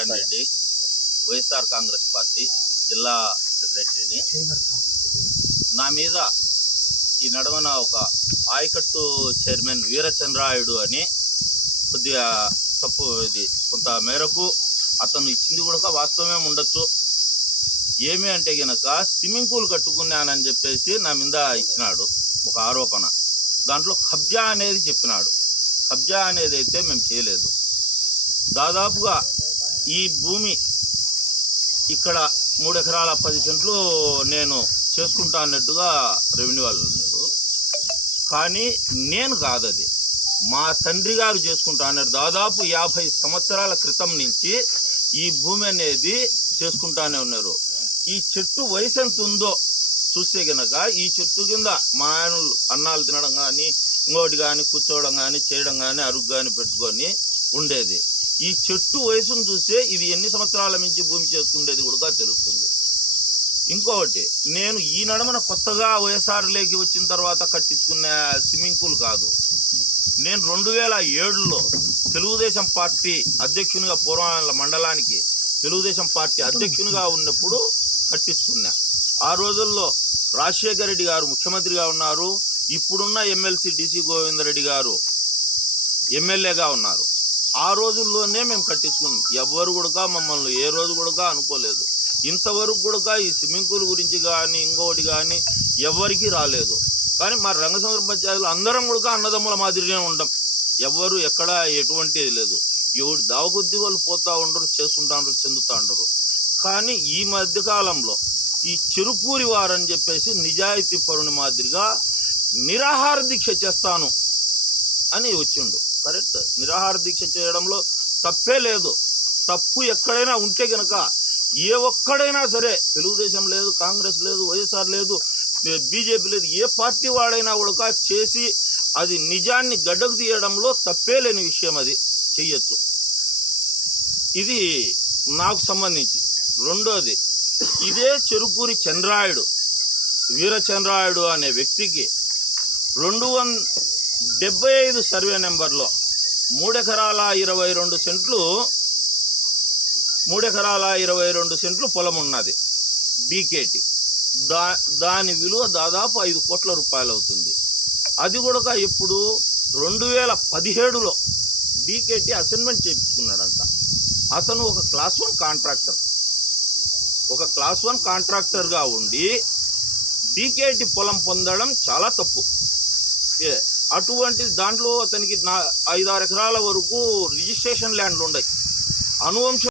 Narayana Reddy, YSR Congress party జిల్లా సెక్రటరీని. నా మీద ఈ నడవన ఒక ఆయకట్టు చైర్మన్ వీరచంద్రాయుడు అని కొద్దిగా తప్పు, ఇది కొంత మేరకు అతను ఇచ్చింది కూడా వాస్తవమే ఉండొచ్చు. ఏమి అంటే గనక స్విమ్మింగ్ పూల్ కట్టుకున్నానని చెప్పేసి నా మీద ఇచ్చినాడు ఒక ఆరోపణ. దాంట్లో కబ్జా అనేది చెప్పినాడు. కబ్జా అనేది అయితే మేము చేయలేదు. దాదాపుగా ఈ భూమి ఇక్కడ 3 ఎకరాల 10 సెంట్లు నేను చేసుకుంటా అన్నట్టుగా రెవెన్యూ వాళ్ళు ఉన్నారు. కానీ నేను కాదది, మా తండ్రి గారు చేసుకుంటా అన్నారు. దాదాపు 50 సంవత్సరాల క్రితం నుంచి ఈ భూమి అనేది చేసుకుంటానే ఉన్నారు. ఈ చెట్టు వయసు ఎంత ఉందో చూస్తే గనక ఈ చెట్టు కింద మా ఆయనలు అన్నాలు తినడం కానీ, ఇంకోటి కానీ, కూర్చోవడం కానీ, చేయడం కానీ, అరుగు కానీ పెట్టుకొని ఉండేది. ఈ చెట్టు వయసును చూస్తే ఇది ఎన్ని సంవత్సరాల నుంచి భూమి చేసుకునేది కూడా తెలుస్తుంది. ఇంకొకటి, నేను ఈ నడమన కొత్తగా వైఎస్ఆర్లోకి వచ్చిన తర్వాత కట్టించుకునే స్విమ్మింగ్ పూల్ కాదు. నేను 2007లో తెలుగుదేశం పార్టీ అధ్యక్షునిగా, పూర్వాల మండలానికి తెలుగుదేశం పార్టీ అధ్యక్షునిగా ఉన్నప్పుడు కట్టించుకున్నా. ఆ రోజుల్లో రాజశేఖర రెడ్డి గారు ముఖ్యమంత్రిగా ఉన్నారు. ఇప్పుడున్న ఎమ్మెల్సీ డిసి గోవిందరెడ్డి గారు ఎమ్మెల్యేగా ఉన్నారు. ఆ రోజుల్లోనే మేము కట్టించుకున్నాం. ఎవరు కూడా మమ్మల్ని ఏ రోజు కూడా అనుకోలేదు. ఇంతవరకు కూడా ఈ స్విమ్మింగ్ పూల్ గురించి కానీ, ఇంకోటి కానీ ఎవరికి రాలేదు. కానీ మా రంగసముద్రం పంచాయతీలో అందరం కూడా అన్నదమ్ముల మాదిరిగానే ఉంటాం. ఎవరు ఎక్కడ ఎటువంటి లేదు. ఎవరు దావకొద్ది వాళ్ళు పోతూ ఉండరు, చేసుకుంటా చెందుతూ ఉండరు. కానీ ఈ మధ్యకాలంలో ఈ చెరుకూరి వారని చెప్పేసి నిజాయితీ పరుని మాదిరిగా నిరాహార దీక్ష చేస్తాను అని వచ్చిండు. కరెక్ట్, నిరాహార దీక్ష చేయడంలో తప్పే లేదు. తప్పు ఎక్కడైనా ఉంటే గనక ఏ ఒక్కడైనా సరే, తెలుగుదేశం లేదు, కాంగ్రెస్ లేదు, వైఎస్ఆర్ లేదు, బీజేపీ లేదు, ఏ పార్టీ వాడైనా కూడా చేసి అది నిజాన్ని గడ్డకు తీయడంలో తప్పే లేని విషయం, అది చెయ్యొచ్చు. ఇది నాకు సంబంధించి. రెండోది, ఇదే చెరుకూరి చంద్రాయుడు, వీరచంద్రాయుడు అనే వ్యక్తికి 275 సర్వే నెంబర్లో 3 ఎకరాల 22 సెంట్లు 3 ఎకరాల 22 సెంట్లు పొలం ఉన్నది డీకేటి. దాని విలువ దాదాపు 5 కోట్ల రూపాయలు అవుతుంది. అది కూడా ఎప్పుడు 2017లో డీకేటి అసైన్మెంట్ చేయించుకున్నాడంట. అతను ఒక క్లాస్ 1 కాంట్రాక్టర్గా ఉండి డీకేటి పొలం పొందడం చాలా తప్పు. అటువంటి దాంట్లో అతనికి 5-6 ఎకరాల వరకు రిజిస్ట్రేషన్ ల్యాండ్లు ఉన్నాయి. అనువంశ